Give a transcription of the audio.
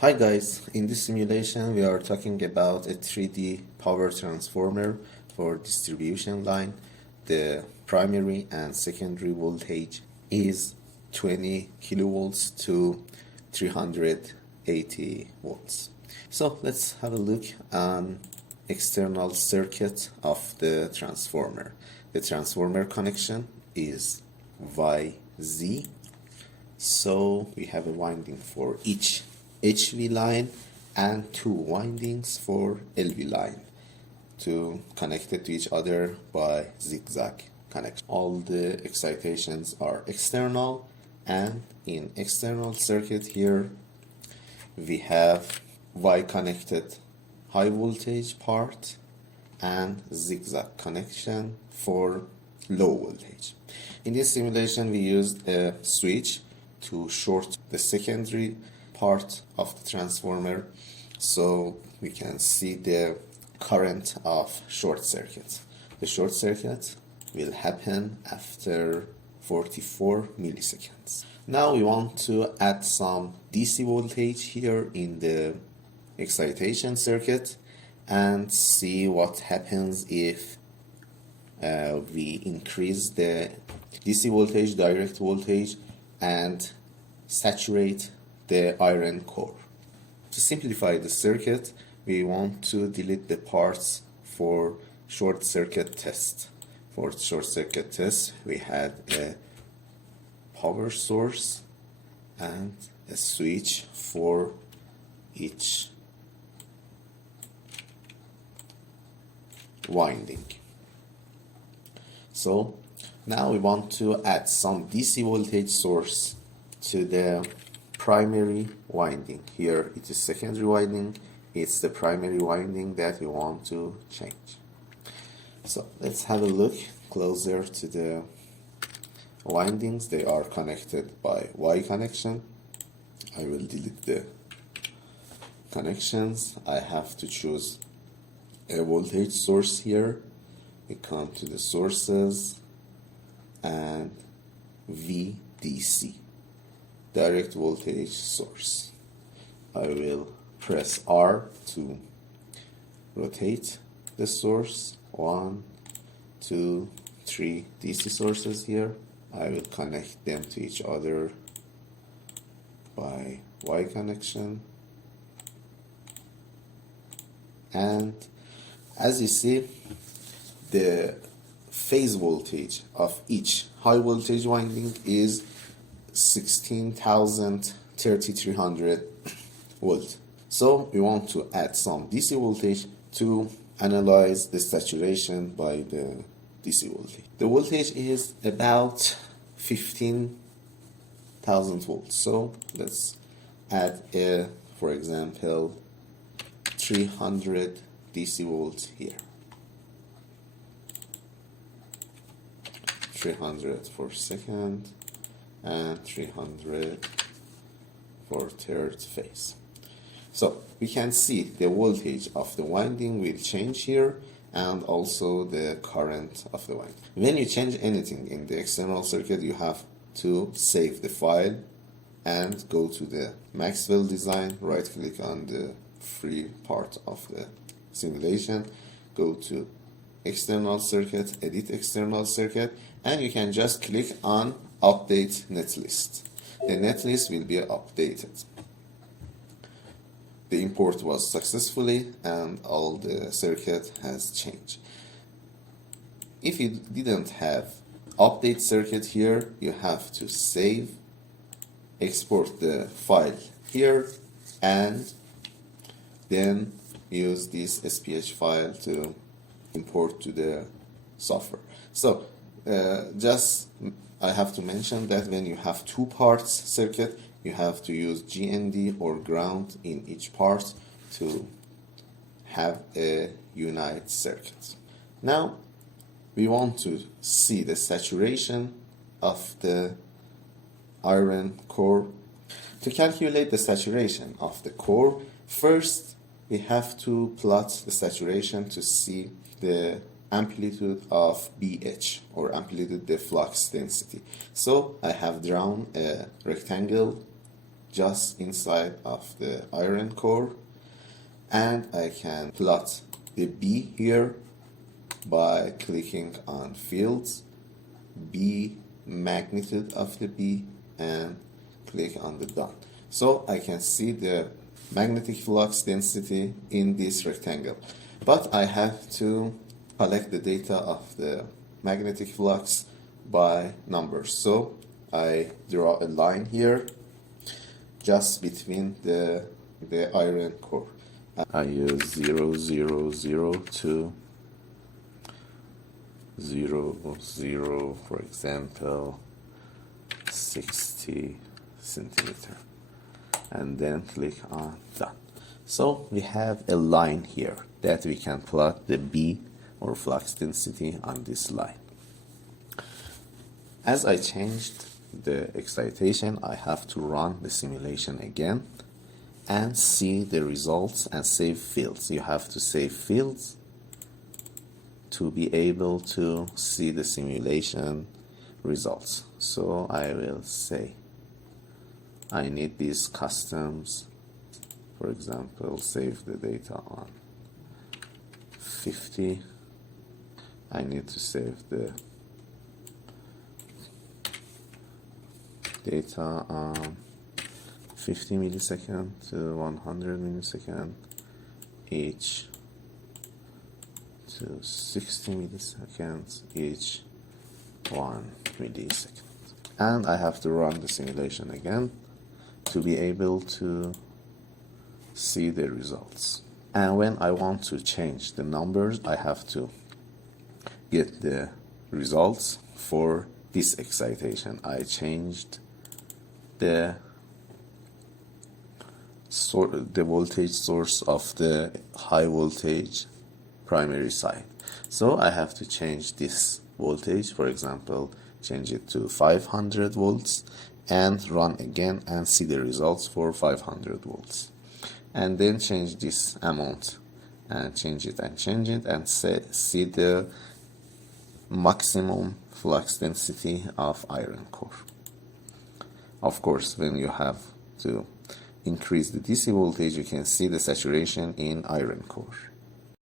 Hi guys, in this simulation we are talking about a 3D power transformer for distribution line. The primary and secondary voltage is 20 kilovolts to 380 volts. So let's have a look on external circuit of the transformer. The transformer connection is YZ. So we have a winding for each HV line and two windings for LV line to connect it to each other by zigzag connection. All the excitations are external, and in external circuit here we have Y connected high voltage part and zigzag connection for low voltage. In this simulation we used a switch to short the secondary part of the transformer so we can see the current of short circuit. The short circuit will happen after 44 milliseconds. Now we want to add some DC voltage here in the excitation circuit and see what happens if we increase the DC voltage, direct voltage, and saturate the iron core. To simplify the circuit, we want to delete the parts for short circuit test. For short circuit test, we had a power source and a switch for each winding. So now we want to add some DC voltage source to the primary winding. Here it is secondary winding, it's the primary winding that we want to change. So let's have a look closer to the windings. They are connected by Y connection. I will delete the connections. I have to choose a voltage source here. We come to the sources and VDC, direct voltage source. I will press R to rotate the source. 1, 2, 3 DC sources here. I will connect them to each other by Y connection. And as you see, the phase voltage of each high voltage winding is 16,300 volt. So we want to add some DC voltage to analyze the saturation by the DC voltage. The voltage is about 15,000 volts. So let's add a, for example, 300 DC volts here. 300 for second and 300 for third phase. So we can see the voltage of the winding will change here and also the current of the winding. When you change anything in the external circuit, you have to save the file and go to the Maxwell design, right click on the free part of the simulation, go to external circuit, edit external circuit, and you can just click on update netlist. The netlist will be updated. The import was successfully and all the circuit has changed. If you didn't have update circuit here, you have to save, export the file here, and then use this SPH file to import to the software. So just I have to mention that when you have two parts circuit, you have to use GND or ground in each part to have a unite circuit. Now we want to see the saturation of the iron core. To calculate the saturation of the core, first we have to plot the saturation to see the amplitude of BH, or amplitude the flux density. So I have drawn a rectangle just inside of the iron core, and I can plot the B here by clicking on fields, B, magnitude of the B, and click on the dot. So I can see the magnetic flux density in this rectangle. But I have to collect the data of the magnetic flux by numbers. So I draw a line here just between the iron core. I use 0, 0, 0 to 0, 0, for example, 60 centimeter, and then click on done. So we have a line here that we can plot the B or flux density on this line. As I changed the excitation, I have to run the simulation again and see the results and save fields. You have to save fields to be able to see the simulation results. So I will say I need these customs. For example, save the data on 50. I need to save the data on 50 millisecond to 100 millisecond each to 60 milliseconds each 1 millisecond. And I have to run the simulation again to be able to see the results. And when I want to change the numbers, I have to get the results for this excitation. I changed the voltage source of the high voltage primary side. So I have to change this voltage, for example, change it to 500 volts and run again and see the results for 500 volts. And then change this amount and change it and see the maximum flux density of iron core. Of course, when you have to increase the DC voltage, you can see the saturation in iron core.